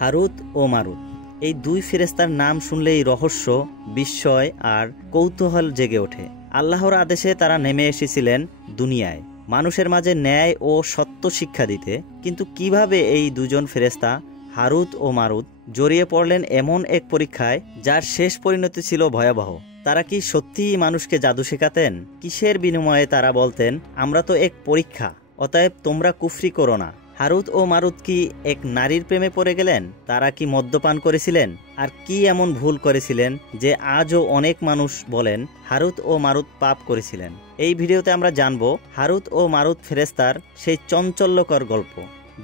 হারুত ও মারুত এই দুই ফেরেশতার নাম শুনলেই রহস্য, বিস্ময় আর কৌতূহল জেগে ওঠে। আল্লাহর আদেশে তারা নেমে এসেছিলেন দুনিয়ায় মানুষের মাঝে ন্যায় ও সত্য শিক্ষা দিতে। কিন্তু কিভাবে এই দুজন ফেরেশতা হারুত ও মারুত জড়িয়ে পড়লেন এমন এক পরীক্ষায় যার শেষ পরিণতি ছিল ভয়াবহ? তারা কি সত্যিই মানুষকে জাদু শেখাতেন? কিসের বিনিময়ে তারা বলতেন, আমরা তো এক পরীক্ষা, অতএব তোমরা কুফরি করো না? হারুত ও মারুত কি এক নারীর প্রেমে পড়ে গেলেন? তারা কি মদ্যপান করেছিলেন? আর কি এমন ভুল করেছিলেন যে আজও অনেক মানুষ বলেন হারুত ও মারুত পাপ করেছিলেন? এই ভিডিওতে আমরা জানব হারুত ও মারুত ফেরেশতার সেই চঞ্চল্যকর গল্প,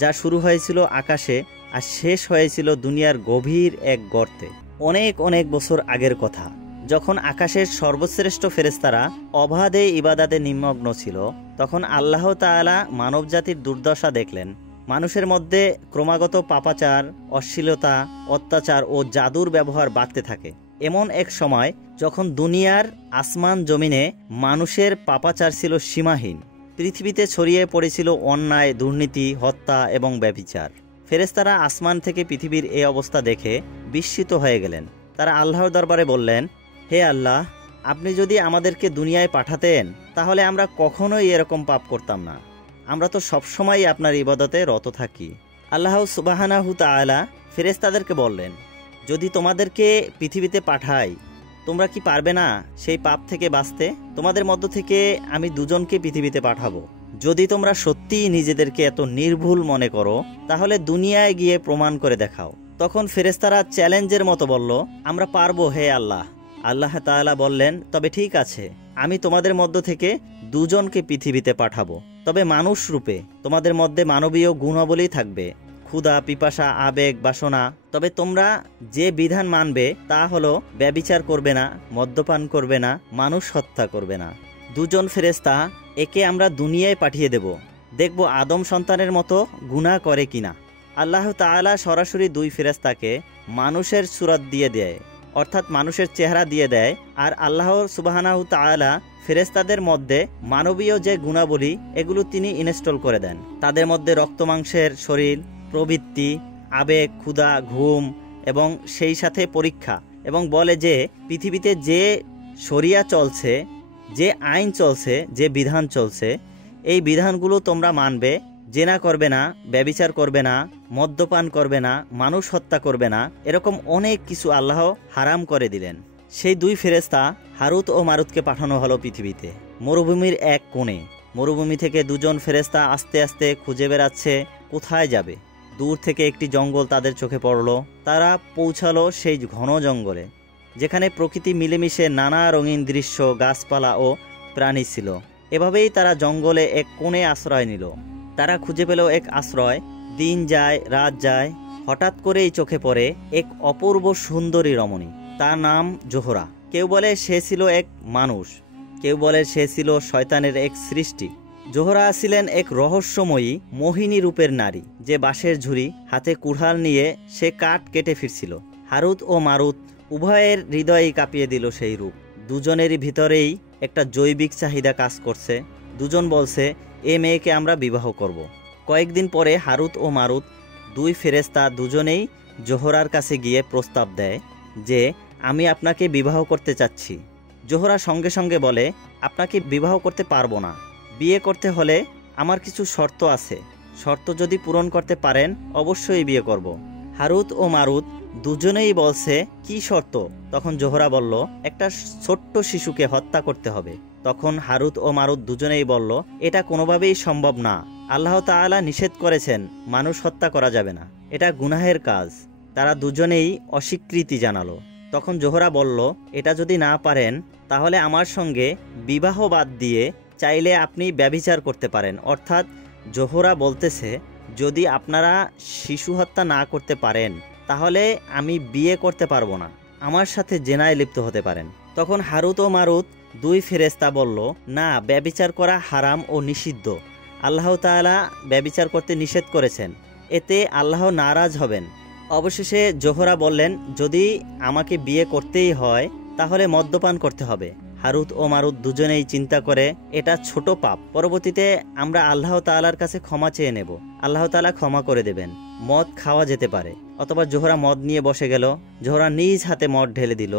যা শুরু হয়েছিল আকাশে আর শেষ হয়েছিল দুনিয়ার গভীর এক গর্তে। অনেক অনেক বছর আগের কথা, যখন আকাশের সর্বশ্রেষ্ঠ ফেরেশতারা অবাধে ইবাদাতে নিমগ্ন ছিল, তখন আল্লাহ তাআলা মানবজাতির দুর্দশা দেখলেন। মানুষের মধ্যে ক্রমাগত পাপাচার, অশ্লীলতা, অত্যাচার ও জাদুর ব্যবহার বাড়তে থাকে। এমন এক সময় যখন দুনিয়ার আসমান জমিনে মানুষের পাপাচার ছিল সীমাহীন, পৃথিবীতে ছড়িয়ে পড়েছিল অন্যায়, দুর্নীতি, হত্যা এবং ব্যভিচার। ফেরেশতারা আসমান থেকে পৃথিবীর এই অবস্থা দেখে বিস্মিত হয়ে গেলেন। তারা আল্লাহর দরবারে বললেন, হে আল্লাহ, আপনি যদি আমাদেরকে দুনিয়ায় পাঠাতেন তাহলে আমরা কখনোই এরকম পাপ করতাম না। আমরা তো সবসময় আপনার ইবাদতে রত থাকি। আল্লাহ সুবহানাহু তাআলা ফেরেশতাদেরকে বললেন, যদি তোমাদেরকে পৃথিবীতে পাঠাই, তোমরা কি পারবে না সেই পাপ থেকে বাঁচতে? তোমাদের মধ্য থেকে আমি দুজনকে পৃথিবীতে পাঠাবো। যদি তোমরা সত্যিই নিজেদেরকে এত নির্ভুল মনে করো, তাহলে দুনিয়ায় গিয়ে প্রমাণ করে দেখাও। তখন ফেরেশতারা চ্যালেঞ্জের মতো বলল, আমরা পারবো হে আল্লাহ। আল্লাহ তাআলা বললেন, তবে ঠিক আছে, আমি তোমাদের মধ্য থেকে দুজনকে পৃথিবীতে পাঠাবো, তবে মানুষ রূপে। তোমাদের মধ্যে মানবীয় গুণাবলী থাকবে, ক্ষুধা, পিপাসা, আবেগ, বাসনা। তবে তোমরা যে বিধান মানবে তা হলো ব্যভিচার করবে না, মদ্যপান করবে না, মানুষ হত্যা করবে না। দুজন ফেরেশতা একে আমরা দুনিয়ায় পাঠিয়ে দেব, দেখব আদম সন্তানের মতো গুনাহ করে কিনা। আল্লাহ তাআলা সরাসরি দুই ফেরেশতাকে মানুষের সূরত দিয়ে দেয়, অর্থাৎ মানুষের চেহারা দিয়ে দেয়। আর আল্লাহ সুবহানাহু তাআলা ফেরেশতাদের মধ্যে মানবীয় যে গুণাবলী, এগুলো তিনি ইনস্টল করে দেন। তাদের মধ্যে রক্ত মাংসের শরীর, প্রবৃত্তি, আবেগ, ক্ষুধা, ঘুম এবং সেই সাথে পরীক্ষা, এবং বলে যে পৃথিবীতে যে শরিয়া চলছে, যে আইন চলছে, যে বিধান চলছে, এই বিধানগুলো তোমরা মানবে। জেনা করবে না, ব্যভিচার করবে না, মদ্যপান করবে না, মানুষ হত্যা করবে না, এরকম অনেক কিছু আল্লাহ হারাম করে দিলেন। সেই দুই ফেরেশতা হারুত ও মারুতকে পাঠানো হলো পৃথিবীতে, মরুভূমির এক কোণে। মরুভূমি থেকে দুজন ফেরেশতা আস্তে আস্তে খুঁজে বেড়াচ্ছে কোথায় যাবে। দূর থেকে একটি জঙ্গল তাদের চোখে পড়ল। তারা পৌঁছালো সেই ঘন জঙ্গলে, যেখানে প্রকৃতি মিলেমিশে নানা রঙিন দৃশ্য, গাছপালা ও প্রাণী ছিল। এভাবেই তারা জঙ্গলে এক কোণে আশ্রয় নিল। তারা খুঁজে পেল এক আশ্রয়। দিন যায়, রাত যায়, হঠাৎ করেই চোখে পড়ে এক অপূর্ব সুন্দরী রমণী। তার নাম জোহরা। কেউ বলে সে ছিল এক মানুষ, কেউ বলে সে ছিল শয়তানের এক সৃষ্টি। জোহরা ছিলেন এক রহস্যময়ী মোহিনী রূপের নারী, যে বাঁশের ঝুড়ি হাতে কুড়াল নিয়ে সে কাঠ কেটে ফিরছিল। হারুত ও মারুত উভয়ের হৃদয়েই কাঁপিয়ে দিল সেই রূপ। দুজনেরই ভিতরেই একটা জৈবিক চাহিদা কাজ করছে। দুজন বলছে, এ মেয়েকে আমরা বিবাহ করব। কয়েকদিন পরে হারুত ও মারুত দুই ফেরেশতা দুজনেই জোহরার কাছে গিয়ে প্রস্তাব দেয় যে আমি আপনাকে বিবাহ করতে চাচ্ছি। জোহরা সঙ্গে সঙ্গে বলে, আপনাকে বিবাহ করতে পারবো না। বিয়ে করতে হলে আমার কিছু শর্ত আছে, শর্ত যদি পূরণ করতে পারেন অবশ্যই বিয়ে করব। হারুত ও মারুত দুজনেই বলছে, কি শর্ত? তখন জোহরা বলল, একটা ছোট্ট শিশুকে হত্যা করতে হবে। তখন হারুত ও মারুত দুজনেই বলল, এটা কোনোভাবেই সম্ভব না। আল্লাহ তাআলা নিষেধ করেছেন, মানুষ হত্যা করা যাবে না, এটা গুনাহের কাজ। তারা দুজনেই অস্বীকৃতি জানালো। তখন জোহরা বলল, এটা যদি না পারেন তাহলে আমার সঙ্গে বিবাহ বাদ দিয়ে চাইলে আপনি ব্যভিচার করতে পারেন। অর্থাৎ জোহরা বলতেছে, যদি আপনারা শিশু হত্যা না করতে পারেন তাহলে আমি বিয়ে করতে পারবো না, আমার সাথে জেনায় লিপ্ত হতে পারেন। তখন হারুত ও মারুত দুই ফেরেশতা বলল, না, ব্যভিচার করা হারাম ও নিষিদ্ধ। আল্লাহ তাআলা ব্যভিচার করতে নিষেধ করেছেন, এতে আল্লাহ নারাজ হবেন। অবশেষে জোহরা বললেন, যদি আমাকে বিয়ে করতেই হয় তাহলে মদ্যপান করতে হবে। হারুত ও মারুত দুজনেই চিন্তা করে এটা ছোট পাপ, পরবর্তীতে আমরা আল্লাহ তাআলার কাছে ক্ষমা চেয়ে নেব, আল্লাহ তাআলা ক্ষমা করে দেবেন, মদ খাওয়া যেতে পারে। অথবা জোহরা মদ নিয়ে বসে গেল, জোহরা নিজ হাতে মদ ঢেলে দিল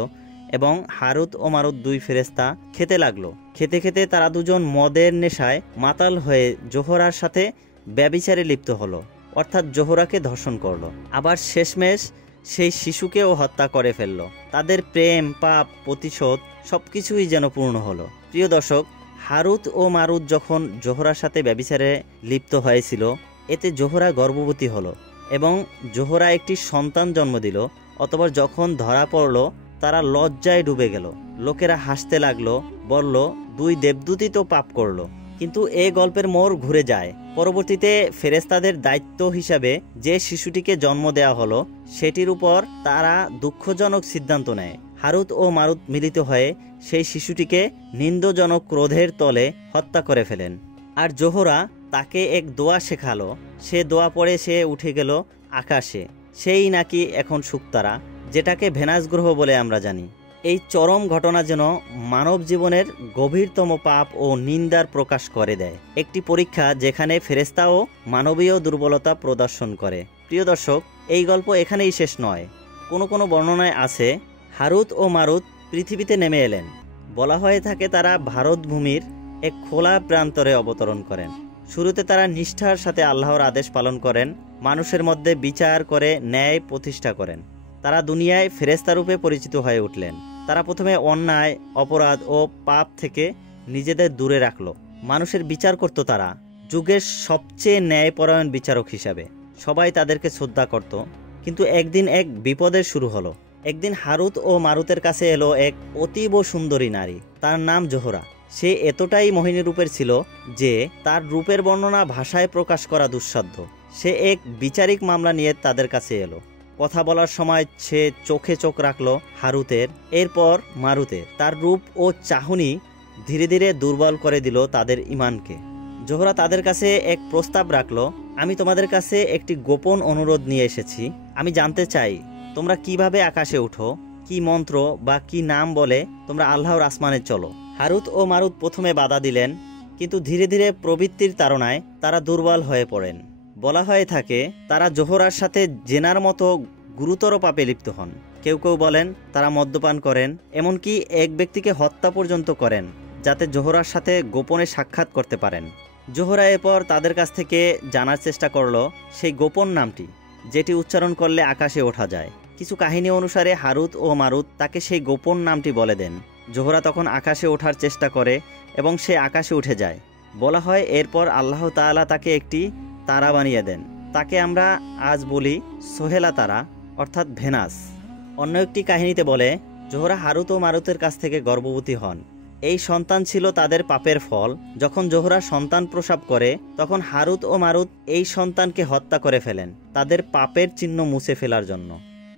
এবং হারুত ও মারুত দুই ফেরেশতা খেতে লাগলো। খেতে খেতে তারা দুজন মদের নেশায় মাতাল হয়ে জোহরার সাথে ব্যভিচারে লিপ্ত হলো, অর্থাৎ জোহরাকে ধর্ষণ করলো। আবার শেষমেশ সেই শিশুকেও হত্যা করে ফেলল। তাদের প্রেম, পাপ, প্রতিশোধ সবকিছুই যেন পূর্ণ হলো। প্রিয় দর্শক, হারুত ও মারুত যখন জোহরার সাথে ব্যভিচারে লিপ্ত হয়েছিল, এতে জোহরা গর্ভবতী হলো এবং জোহরা একটি সন্তান জন্ম দিল। অতঃপর যখন ধরা পড়ল, তারা লজ্জায় ডুবে গেল। লোকেরা হাসতে লাগলো, বলল দুই দেবদূতই তো পাপ করলো। কিন্তু এই গল্পের মোড় ঘুরে যায়। পরবর্তীতে ফেরেশতাদের দায়িত্ব হিসাবে যে শিশুটিকে জন্ম দেওয়া হলো, সেটির উপর তারা দুঃখজনক সিদ্ধান্ত নেয়। হারুত ও মারুত মিলিত হয়ে সেই শিশুটিকে নিন্দজনক ক্রোধের তলে হত্যা করে ফেলেন। আর জোহরা তাকে এক দোয়া শেখালো। সে দোয়া পড়ে সে উঠে গেল আকাশে। সেই নাকি এখন শুকতারা, যেটাকে ভেনাস গ্রহ বলে আমরা জানি। এই চরম ঘটনা যেন মানব জীবনের গভীরতম পাপ ও নিন্দার প্রকাশ করে দেয়। একটি পরীক্ষা যেখানে ফেরেশতাও মানবীয় দুর্বলতা প্রদর্শন করে। প্রিয় দর্শক, এই গল্প এখানেই শেষ নয়। কোনো কোনো বর্ণনায় আছে হারুত ও মারুত পৃথিবীতে নেমে এলেন। বলা হয়ে থাকে তারা ভারত ভূমির এক খোলা প্রান্তরে অবতরণ করেন। শুরুতে তারা নিষ্ঠার সাথে আল্লাহর আদেশ পালন করেন, মানুষের মধ্যে বিচার করে ন্যায় প্রতিষ্ঠা করেন। তারা দুনিয়ায় ফেরেশতা রূপে পরিচিত হয়ে উঠলেন। তারা প্রথমে অন্যায়, অপরাধ ও পাপ থেকে নিজেদের দূরে রাখল। মানুষের বিচার করত তারা যুগের সবচেয়ে ন্যায়পরায়ণ বিচারক হিসাবে। সবাই তাদেরকে শ্রদ্ধা করত। কিন্তু একদিন এক বিপদের শুরু হলো। একদিন হারুত ও মারুতের কাছে এলো এক অতীব সুন্দরী নারী। তার নাম জোহরা। সে এতটাই মোহিনী রূপের ছিল যে তার রূপের বর্ণনা ভাষায় প্রকাশ করা দুঃসাধ্য। সে এক বিচারিক মামলা নিয়ে তাদের কাছে এলো। কথা বলার সময় সে চোখে চোখ রাখলো হারুতের, এরপর মারুতের। তার রূপ ও চাহনি ধীরে ধীরে দুর্বল করে দিল তাদের ঈমানকে। জোহরা তাদের কাছে এক প্রস্তাব রাখলো, আমি তোমাদের কাছে একটি গোপন অনুরোধ নিয়ে এসেছি। আমি জানতে চাই তোমরা কিভাবে আকাশে উঠো, কি মন্ত্র বা কি নাম বলে তোমরা আল্লাহর আসমানে চলো। হারুত ও মারুত প্রথমে বাধা দিলেন, কিন্তু ধীরে ধীরে প্রবৃত্তির তাড়নায় তারা দুর্বল হয়ে পড়েন। বলা হয়ে থাকে তারা জোহরার সাথে জেনার মতো গুরুতর পাপে লিপ্ত হন। কেউ কেউ বলেন তারা মদ্যপান করেন, এমনকি এক ব্যক্তিকে হত্যা পর্যন্ত করেন যাতে জোহরার সাথে গোপনে সাক্ষাৎ করতে পারেন। জোহরা এরপর তাদের কাছ থেকে জানার চেষ্টা করলো সেই গোপন নামটি, যেটি উচ্চারণ করলে আকাশে ওঠা যায়। কিছু কাহিনী অনুসারে হারুত ও মারুত তাকে সেই গোপন নামটি বলে দেন। জোহরা তখন আকাশে ওঠার চেষ্টা করে এবং সে আকাশে উঠে যায়। বলা হয় এরপর আল্লাহ তাআলা তাকে একটি তারা বানিয়ে দেন। তাকে আমরা আজ বলি সোহেলা তারা, অর্থাৎ ভেনাস। অন্য একটি কাহিনীতে বলে জোহরা হারুত ও মারুতের কাছ থেকে গর্ভবতী হন। এই সন্তান ছিল তাদের পাপের ফল। যখন জোহরা সন্তান প্রসব করে তখন হারুত ও মারুত এই সন্তানকে হত্যা করে ফেলেন তাদের পাপের চিহ্ন মুছে ফেলার জন্য।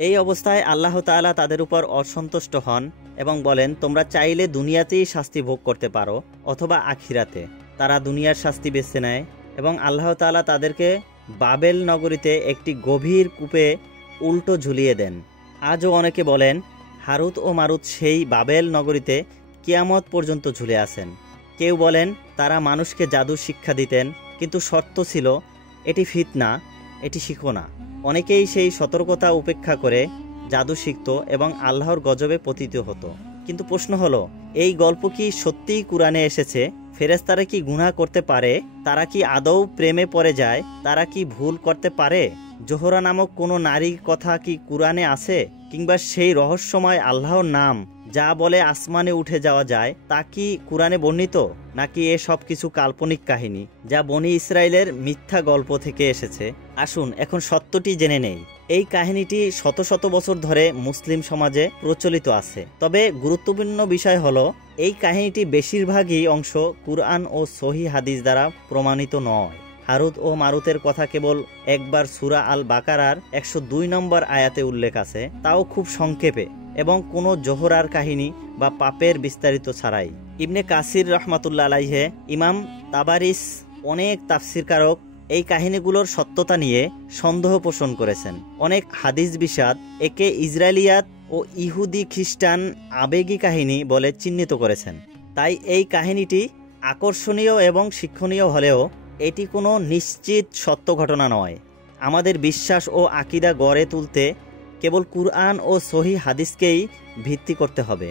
এই অবস্থায় আল্লাহ তাআলা তাদের উপর অসন্তুষ্ট হন এবং বলেন তোমরা চাইলে দুনিয়াতেই শাস্তি ভোগ করতে পারো অথবা আখিরাতে। তারা দুনিয়ার শাস্তি বেছে নেয় এবং আল্লাহ তাআলা তাদেরকে বাবেল নগরীতে একটি গভীর কূপে উল্টো ঝুলিয়ে দেন। আজও অনেকে বলেন হারুত ও মারুত সেই বাবেল নগরীতে কিয়ামত পর্যন্ত ঝুলে আছেন। কেউ বলেন তারা মানুষকে জাদু শিক্ষা দিতেন, কিন্তু শর্ত ছিল এটি ফিতনা, এটি শিখো না। অনেকেই সেই সতর্কতা উপেক্ষা করে জাদু শিখত এবং আল্লাহর গজবে পতিত হতো। কিন্তু প্রশ্ন হলো, এই গল্প কি সত্যিই কুরআনে এসেছে? ফেরেশতারা কি গুনাহ করতে পারে? তারা কি আদৌ প্রেমে পড়ে যায়? তারা কি ভুল করতে পারে? জোহরা নামক কোনো নারীর কথা কি কুরআনে আছে? কিংবা সেই রহস্যময় আল্লাহর নাম যা বলে আসমানে উঠে যাওয়া যায় তা কি কুরআনে বর্ণিত, নাকি এ সব কিছু কাল্পনিক কাহিনী যা বনি ইসরায়েলের মিথ্যা গল্প থেকে এসেছে? আসুন এখন সত্যটি জেনে নেই। এই কাহিনীটি শত শত বছর ধরে মুসলিম সমাজে প্রচলিত আছে। তবে গুরুত্বপূর্ণ বিষয় হলো এই কাহিনীটি বেশিরভাগই অংশ কুরআন ও সহিহ হাদিস দ্বারা প্রমাণিত নয়। হারুত ও মারুতের কথা কেবল একবার সূরা আল বাকারার 102 নম্বর আয়াতে উল্লেখ আছে, তাও খুব সংক্ষেপে এবং কোনো জোহরার কাহিনী বা পাপের বিস্তারিত ছাড়াই। ইবনে কাসির রহমাতুল্লাহ আলাইহে, ইমাম তাবারিস, অনেক তাফসিরকারক এই কাহিনীগুলোর সত্যতা নিয়ে সন্দেহ পোষণ করেছেন। অনেক হাদিস বিশাদ একে ইসরায়েলিয়াত ও ইহুদি খ্রিস্টান আবেগী কাহিনী বলে চিহ্নিত করেছেন। তাই এই কাহিনীটি আকর্ষণীয় এবং শিক্ষণীয় হলেও এটি কোনো নিশ্চিত সত্য ঘটনা নয়। আমাদের বিশ্বাস ও আকীদা গড়ে তুলতে কেবল কুরআন ও সহিহ হাদিসকেই ভিত্তি করতে হবে।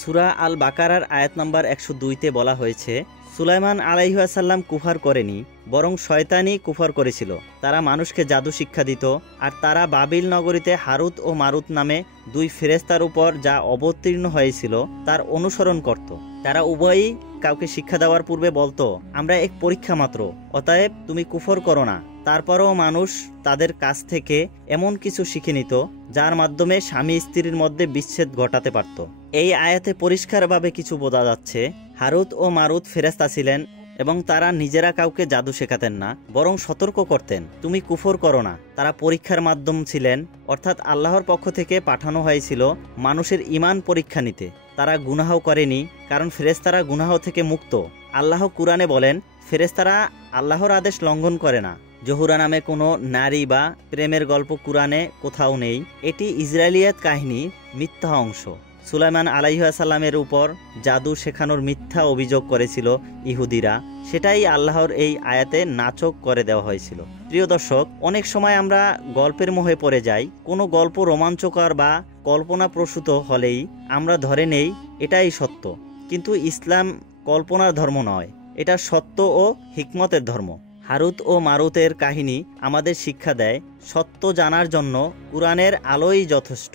সূরা আল বাকারার আয়াত নম্বর 102-তে বলা হয়েছে, সুলাইমান আলাইহিস সালাম কুফর করেনি, বরং শয়তানই কুফর করেছিল। তারা মানুষকে জাদু শিক্ষা দিত, আর তারা বাবিল নগরীতে হারুত ও মারুত নামে দুই ফেরেশতার উপর যা অবতীর্ণ হয়েছিল তার অনুসরণ করত। তারা উভয়ই কাউকে শিক্ষা দেওয়ার পূর্বে বলতো, আমরা এক পরীক্ষা মাত্র, অতএব তুমি কুফর করো না। তারপরেও মানুষ তাদের কাছ থেকে এমন কিছু শিখে নিত যার মাধ্যমে স্বামী স্ত্রীর মধ্যে বিচ্ছেদ ঘটাতে পারত। এই আয়াতে পরিষ্কারভাবে কিছু বোঝা যাচ্ছে, হারুত ও মারুত ফেরেশতা ছিলেন এবং তারা নিজেরা কাউকে জাদু শেখাতেন না, বরং সতর্ক করতেন, তুমি কুফর করো না। তারা পরীক্ষার মাধ্যম ছিলেন, অর্থাৎ আল্লাহর পক্ষ থেকে পাঠানো হয়েছিল মানুষের ঈমান পরীক্ষা নিতে। তারা গুনাহ করেনি, কারণ ফেরেশতারা গুনাহ থেকে মুক্ত। আল্লাহ কুরআনে বলেন, ফেরেশতারা আল্লাহর আদেশ লঙ্ঘন করে না। জহুরা নামে কোনো নারী বা প্রেমের গল্প কুরআনে কোথাও নেই। এটি ইসরায়েলিয়াত কাহিনীর মিথ্যা অংশ। সুলাইমান আলাইহিস সালামের উপর জাদু শেখানোর মিথ্যা অভিযোগ করেছিল ইহুদিরা, সেটাই আল্লাহর এই আয়াতে নাচক করে দেওয়া হয়েছিল। প্রিয় দর্শক, অনেক সময় আমরা গল্পের মোহে পড়ে যাই। কোনো গল্প রোমাঞ্চকর বা কল্পনাপ্রসূত হলেই আমরা ধরে নেই এটাই সত্য। কিন্তু ইসলাম কল্পনার ধর্ম নয়, এটা সত্য ও হিকমতের ধর্ম। হারুত ও মারুতের কাহিনী আমাদের শিক্ষা দেয়, সত্য জানার জন্য কুরআনের আলোই যথেষ্ট।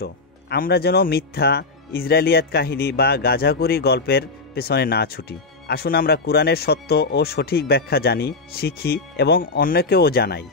আমরা যেন মিথ্যা ইসরায়েলিয়াত কাহিনী বা গাঁজাখুরি গল্পের পেছনে না ছুটি। আসুন আমরা কুরআনের সত্য ও সঠিক ব্যাখ্যা জানি, শিখি এবং অন্যকেও জানাই।